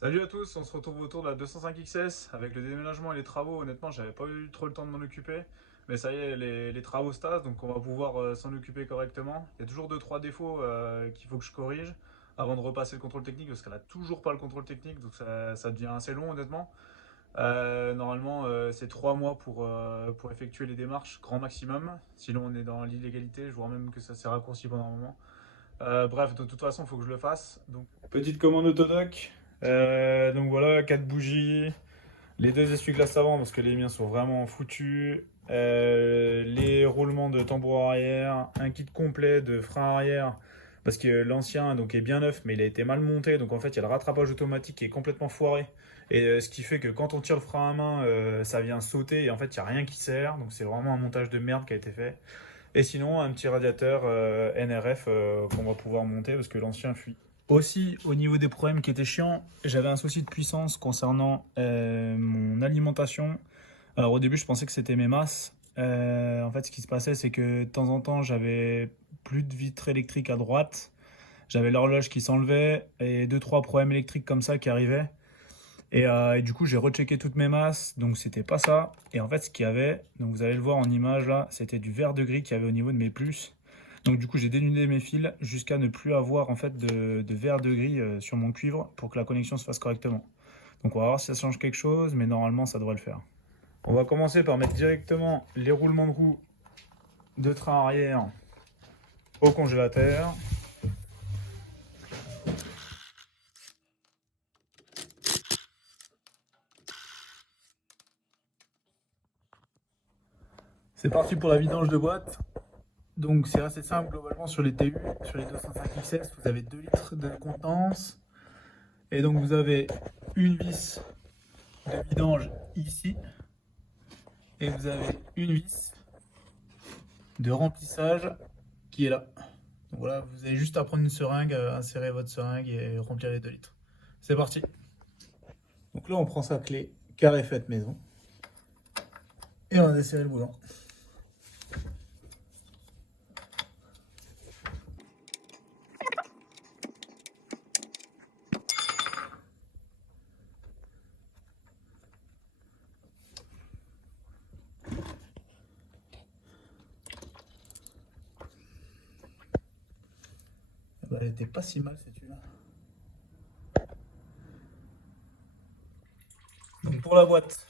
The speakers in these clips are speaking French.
Salut à tous, on se retrouve autour de la 205 XS. Avec le déménagement et les travaux, honnêtement, j'avais pas eu trop le temps de m'en occuper. Mais ça y est, les travaux se tassent, donc on va pouvoir s'en occuper correctement. Il y a toujours deux trois défauts qu'il faut que je corrige avant de repasser le contrôle technique, parce qu'elle a toujours pas le contrôle technique, donc ça devient assez long, honnêtement. Normalement, c'est 3 mois pour effectuer les démarches, grand maximum. Sinon, on est dans l'illégalité, je vois même que ça s'est raccourci pendant un moment. Bref, de toute façon, il faut que je le fasse. Donc, petite commande autodoc. Donc voilà, 4 bougies, les deux essuie-glaces avant parce que les miens sont vraiment foutus. Les roulements de tambour arrière, un kit complet de frein arrière parce que l'ancien donc est bien neuf mais il a été mal monté, donc en fait il y a le rattrapage automatique qui est complètement foiré, et ce qui fait que quand on tire le frein à main, ça vient sauter et en fait il n'y a rien qui sert, donc c'est vraiment un montage de merde qui a été fait. Et sinon, un petit radiateur NRF qu'on va pouvoir monter parce que l'ancien fuit. Aussi, au niveau des problèmes qui étaient chiants, j'avais un souci de puissance concernant mon alimentation. Alors au début, je pensais que c'était mes masses. En fait, ce qui se passait, c'est que de temps en temps, j'avais plus de vitre électrique à droite. J'avais l'horloge qui s'enlevait et deux, trois problèmes électriques comme ça qui arrivaient. Et du coup, j'ai rechecké toutes mes masses, donc c'était pas ça. Et en fait, ce qu'il y avait, donc vous allez le voir en image là, c'était du vert de gris qu'il y avait au niveau de mes plus. Donc du coup, j'ai dénudé mes fils jusqu'à ne plus avoir en fait de vert de gris sur mon cuivre pour que la connexion se fasse correctement. Donc on va voir si ça change quelque chose, mais normalement ça devrait le faire. On va commencer par mettre directement les roulements de roues de train arrière au congélateur. C'est parti pour la vidange de boîte. Donc c'est assez simple globalement sur les TU, sur les 205 XS, vous avez 2 litres de contenance. Et donc vous avez une vis de vidange ici. Et vous avez une vis de remplissage qui est là. Donc voilà, vous avez juste à prendre une seringue, insérer votre seringue et remplir les 2 litres. C'est parti. Donc là on prend sa clé carré faite maison. Et on a desserré le boulon. Bah, elle était pas si mal cette huile. Donc pour la boîte,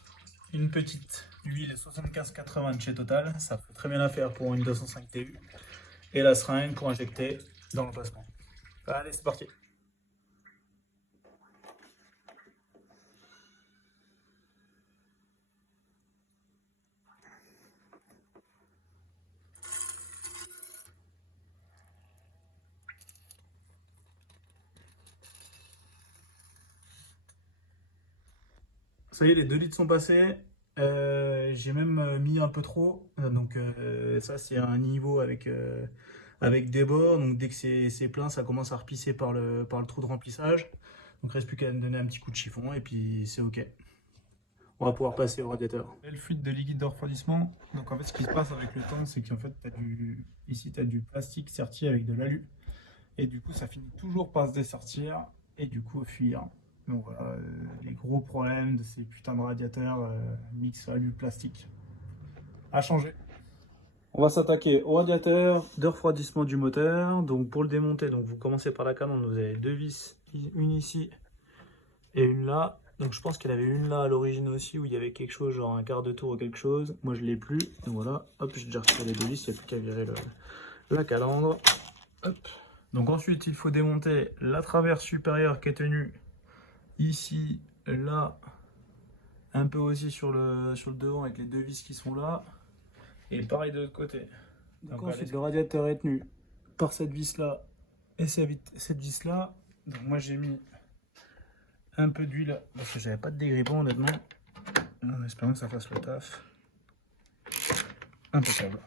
une petite huile 75-80 de chez Total, ça fait très bien l'affaire pour une 205 TU. Et la seringue pour injecter dans l'emplacement. Allez, c'est parti. Ça y est, les 2 litres sont passés. J'ai même mis un peu trop. Donc ça, c'est un niveau avec des bords. Donc dès que c'est plein, ça commence à repisser par le trou de remplissage. Donc reste plus qu'à me donner un petit coup de chiffon et puis c'est ok. On va pouvoir passer au radiateur. Belle fuite de liquide de refroidissement. Donc en fait, ce qui se passe avec le temps, c'est qu'en fait, ici, tu as du plastique serti avec de l'alu. Et du coup, ça finit toujours par se dessortir et du coup fuir. Donc voilà, les gros problèmes de ces putains de radiateurs mix alu plastique à changer. On va s'attaquer au radiateur de refroidissement du moteur. Donc pour le démonter, donc vous commencez par la calandre, vous avez deux vis, une ici et une là. Donc je pense qu'il y en avait une là à l'origine aussi où il y avait quelque chose, genre un quart de tour ou quelque chose. Moi je l'ai plus. Donc voilà, hop, j'ai déjà retiré les deux vis, il n'y a plus qu'à virer la calandre. Hop. Donc ensuite il faut démonter la traverse supérieure qui est tenue ici, là, un peu aussi sur le devant avec les deux vis qui sont là. Et pareil de l'autre côté. Donc ensuite le radiateur est tenu par cette vis là et cette vis là. Donc moi j'ai mis un peu d'huile parce que j'avais pas de dégrippant honnêtement. En espérant que ça fasse le taf. Impeccable.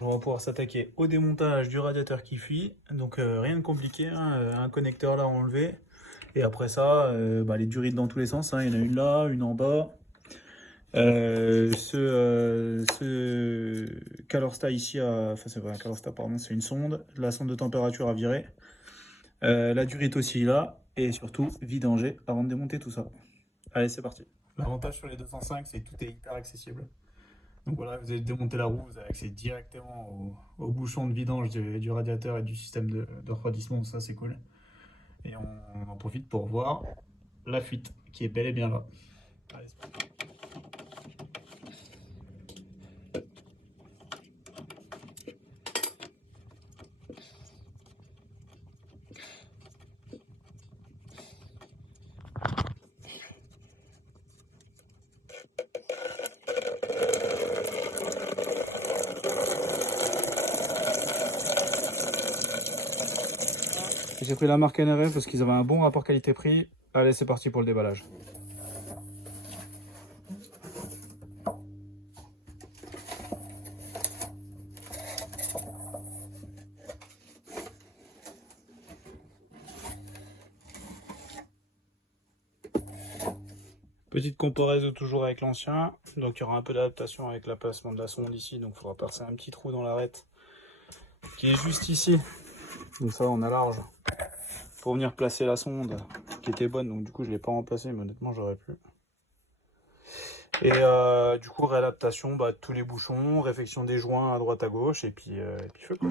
On va pouvoir s'attaquer au démontage du radiateur qui fuit. Donc rien de compliqué, hein. Un connecteur là à enlever. Et après ça, les durites dans tous les sens, hein. Il y en a une là, une en bas. Ce Calorsta ici, enfin c'est pas un Calorsta pardon, c'est une sonde. La sonde de température à virer. La durite aussi là. et surtout vidanger avant de démonter tout ça. Allez, c'est parti. L'avantage sur les 205, c'est que tout est hyper accessible. Donc voilà, vous allez démonter la roue, vous avez accès directement au bouchon de vidange du radiateur et du système de refroidissement, ça c'est cool. Et on en profite pour voir la fuite qui est bel et bien là. Allez, c'est parti. J'ai pris la marque NRF parce qu'ils avaient un bon rapport qualité-prix. Allez, c'est parti pour le déballage. Petite comparaison toujours avec l'ancien. Donc il y aura un peu d'adaptation avec l'emplacement de la sonde ici. Donc il faudra percer un petit trou dans l'arête qui est juste ici. Donc ça on a large. Pour venir placer la sonde qui était bonne, donc du coup je ne l'ai pas remplacée, mais honnêtement j'aurais pu. Et du coup réadaptation de tous les bouchons, réfection des joints à droite à gauche, et puis feu quoi.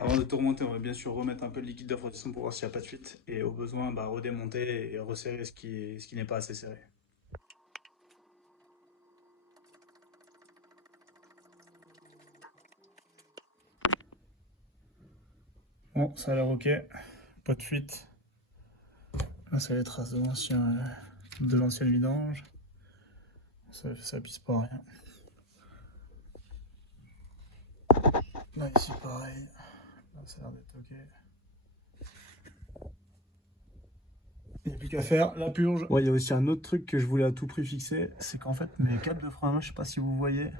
Avant de tout remonter, on va bien sûr remettre un peu de liquide de refroidissement pour voir s'il n'y a pas de fuite. Et au besoin, redémonter et resserrer ce qui n'est pas assez serré. Bon, ça a l'air ok. Pas de fuite. Là, c'est les traces de l'ancienne vidange. Ça pisse pas rien. Là, ici, pareil. Là, ça a l'air d'être ok. Il n'y a plus qu'à faire la purge. Ouais, il y a aussi un autre truc que je voulais à tout prix fixer, c'est qu'en fait mes câbles de frein à main, je sais pas si vous voyez,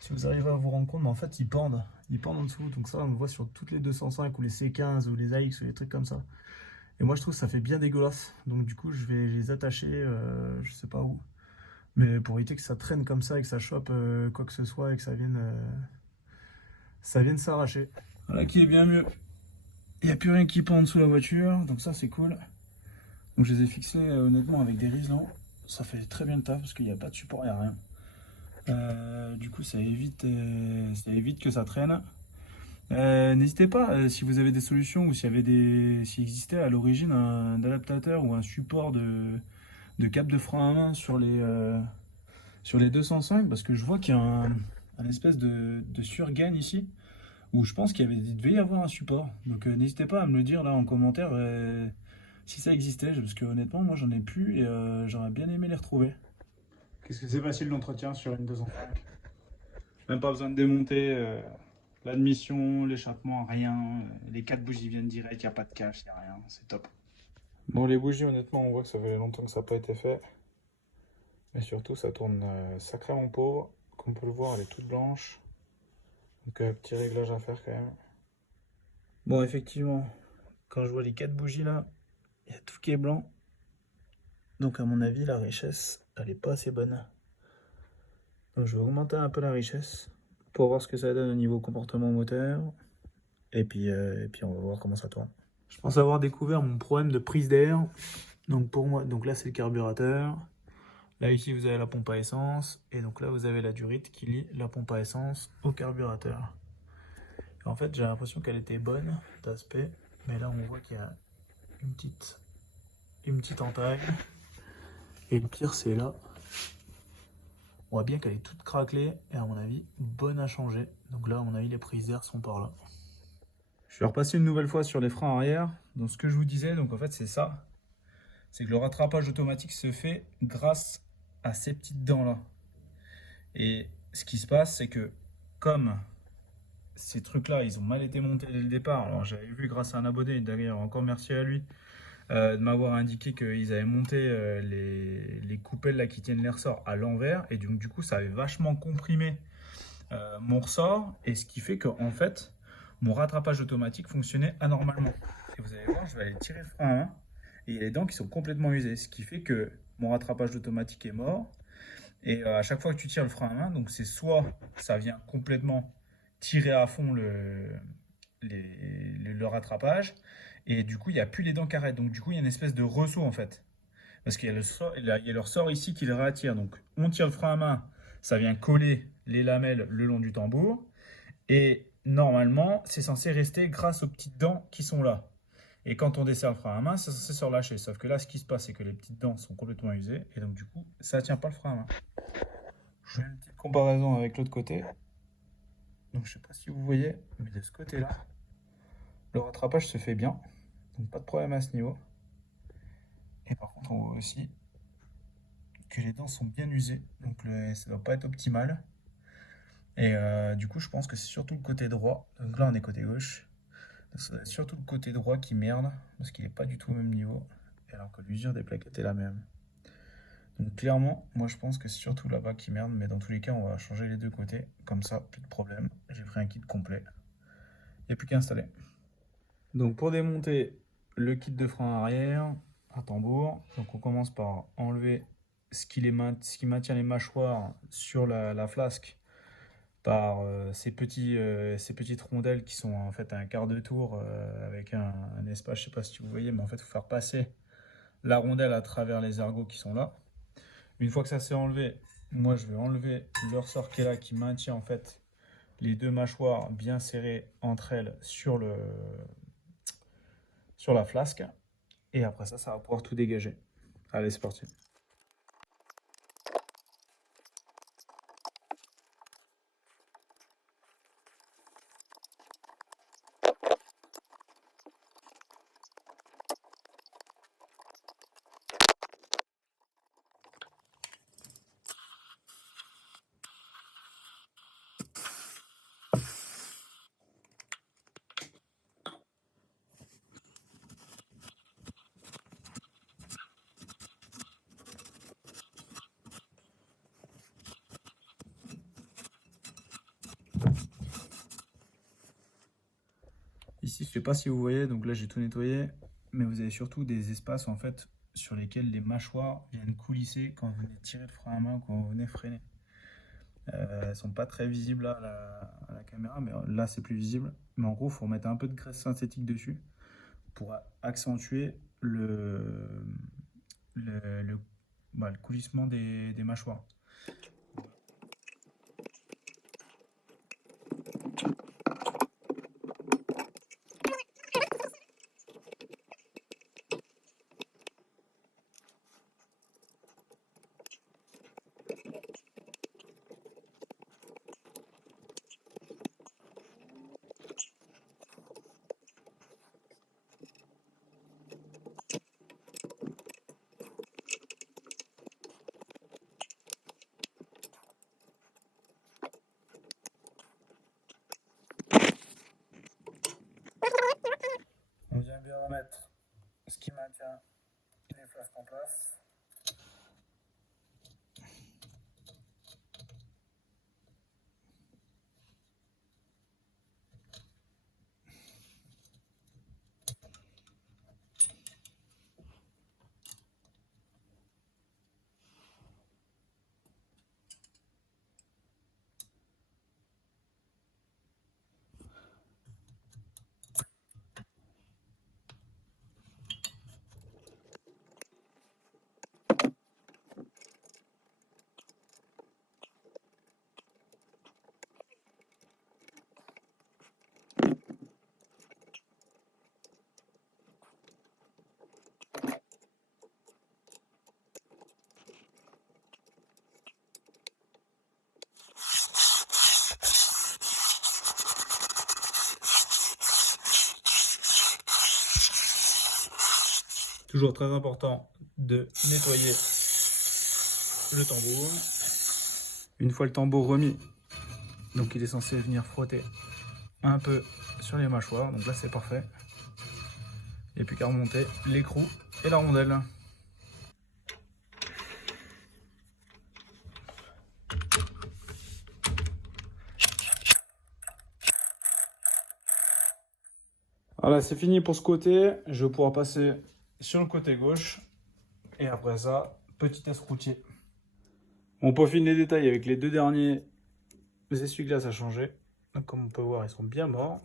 si vous arrivez à vous rendre compte, mais en fait ils pendent en dessous. Donc ça on le voit sur toutes les 205 ou les C15 ou les AX ou les trucs comme ça. Et moi je trouve que ça fait bien dégueulasse. Donc du coup je vais les attacher, je sais pas où, mais pour éviter que ça traîne comme ça et que ça chope quoi que ce soit et que ça vienne s'arracher. Voilà qui est bien mieux. Il n'y a plus rien qui pend en dessous de la voiture, donc ça c'est cool. Donc je les ai fixés honnêtement avec des riselants. Ça fait très bien le taf parce qu'il n'y a pas de support, il n'y a rien. Du coup ça évite que ça traîne. N'hésitez pas si vous avez des solutions ou s'il existait à l'origine un adaptateur ou un support de câble de frein à main sur les 205, parce que je vois qu'il y a un espèce de surgain ici où je pense il devait y avoir un support. Donc n'hésitez pas à me le dire là en commentaire si ça existait, parce que honnêtement moi j'en ai plus et j'aurais bien aimé les retrouver. Qu'est-ce que c'est facile l'entretien sur une 205. Même pas besoin de démonter l'admission, l'échappement, rien. Les 4 bougies viennent direct, il n'y a pas de cache, il n'y a rien, c'est top. Bon, les bougies honnêtement on voit que ça fait longtemps que ça n'a pas été fait. Mais surtout ça tourne sacrément pauvre. Comme on peut le voir elle est toute blanche. Donc petit réglage à faire quand même. Bon effectivement, quand je vois les 4 bougies là, il y a tout qui est blanc. Donc à mon avis la richesse elle est pas assez bonne. Donc je vais augmenter un peu la richesse pour voir ce que ça donne au niveau comportement moteur. Et puis on va voir comment ça tourne. Je pense avoir découvert mon problème de prise d'air. Donc pour moi, donc là c'est le carburateur. Là ici vous avez la pompe à essence. Et donc là vous avez la durite qui lie la pompe à essence au carburateur. Et en fait j'ai l'impression qu'elle était bonne d'aspect. Mais là on voit qu'il y a une petite entaille. Et le pire c'est là. On voit bien qu'elle est toute craquelée et à mon avis, bonne à changer. Donc là, à mon avis, les prises d'air sont par là. Je vais repasser une nouvelle fois sur les freins arrière. Donc ce que je vous disais, donc en fait, c'est ça. C'est que le rattrapage automatique se fait grâce à ces petites dents-là. Et ce qui se passe, c'est que comme ces trucs-là, ils ont mal été montés dès le départ. Alors j'avais vu grâce à un abonné, d'ailleurs encore merci à lui, de m'avoir indiqué qu'ils avaient monté les coupelles là, qui tiennent les ressorts à l'envers. Et donc du coup, ça avait vachement comprimé mon ressort. Et ce qui fait qu'en fait, mon rattrapage automatique fonctionnait anormalement. Et vous allez voir, je vais aller tirer le frein à main. Et il y a les dents qui sont complètement usées. Ce qui fait que mon rattrapage automatique est mort. Et à chaque fois que tu tires le frein à main, donc c'est soit ça vient complètement tirer à fond le rattrapage, et du coup il n'y a plus les dents qui arrêtent. Donc du coup il y a une espèce de ressaut en fait. Parce qu'il y a il y a le ressort ici qui le réattire. Donc on tire le frein à main, ça vient coller les lamelles le long du tambour. Et normalement c'est censé rester grâce aux petites dents qui sont là. Et quand on desserre le frein à main, c'est censé se relâcher. Sauf que là, ce qui se passe, c'est que les petites dents sont complètement usées. Et donc, du coup, ça ne tient pas le frein à main. Je fais une petite comparaison avec l'autre côté. Donc, je ne sais pas si vous voyez, mais de ce côté-là, le rattrapage se fait bien. Donc, pas de problème à ce niveau. Et par contre, on voit aussi que les dents sont bien usées. Donc, ça ne doit pas être optimal. Et du coup, je pense que c'est surtout le côté droit. Donc là, on est côté gauche. C'est surtout le côté droit qui merde, parce qu'il n'est pas du tout au même niveau, alors que l'usure des plaquettes est la même. Donc clairement, moi je pense que c'est surtout là-bas qui merde, mais dans tous les cas, on va changer les deux côtés, comme ça, plus de problème. J'ai pris un kit complet, il n'y a plus qu'à installer. Donc pour démonter le kit de frein arrière à tambour, donc on commence par enlever ce qui maintient les mâchoires sur la flasque, par ces petites rondelles qui sont en fait un quart de tour avec un espace, je sais pas si vous voyez, mais en fait il faut faire passer la rondelle à travers les ergots qui sont là. Une fois que ça s'est enlevé, moi je vais enlever le ressort qui est là, qui maintient en fait les deux mâchoires bien serrées entre elles sur la flasque, et après ça va pouvoir tout dégager. Allez, c'est parti. Ici, je sais pas si vous voyez, donc là j'ai tout nettoyé, mais vous avez surtout des espaces en fait sur lesquels les mâchoires viennent coulisser quand vous venez tirer le frein à main, quand vous venez freiner. Elles sont pas très visibles là, à la caméra, mais là c'est plus visible. Mais en gros, il faut mettre un peu de graisse synthétique dessus pour accentuer le, le coulissement des mâchoires. On vient bien remettre ce qui maintient les flasques en place. Toujours très important de nettoyer le tambour. Une fois le tambour remis, donc il est censé venir frotter un peu sur les mâchoires, donc là c'est parfait. Et puis qu'à remonter l'écrou et la rondelle. Voilà, c'est fini pour ce côté. Je vais pouvoir passer sur le côté gauche. Et après ça, petit test routier. On peaufine les détails avec les deux derniers essuie-glaces à changer. Donc, comme on peut voir, ils sont bien morts.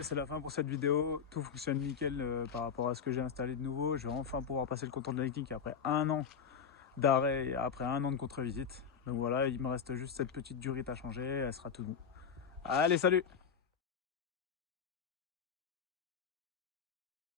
C'est la fin pour cette vidéo, tout fonctionne nickel par rapport à ce que j'ai installé de nouveau. Je vais enfin pouvoir passer le contrôle de la kick après un an d'arrêt et après un an de contre-visite. Donc voilà, il me reste juste cette petite durite à changer, elle sera tout bon. Allez, salut!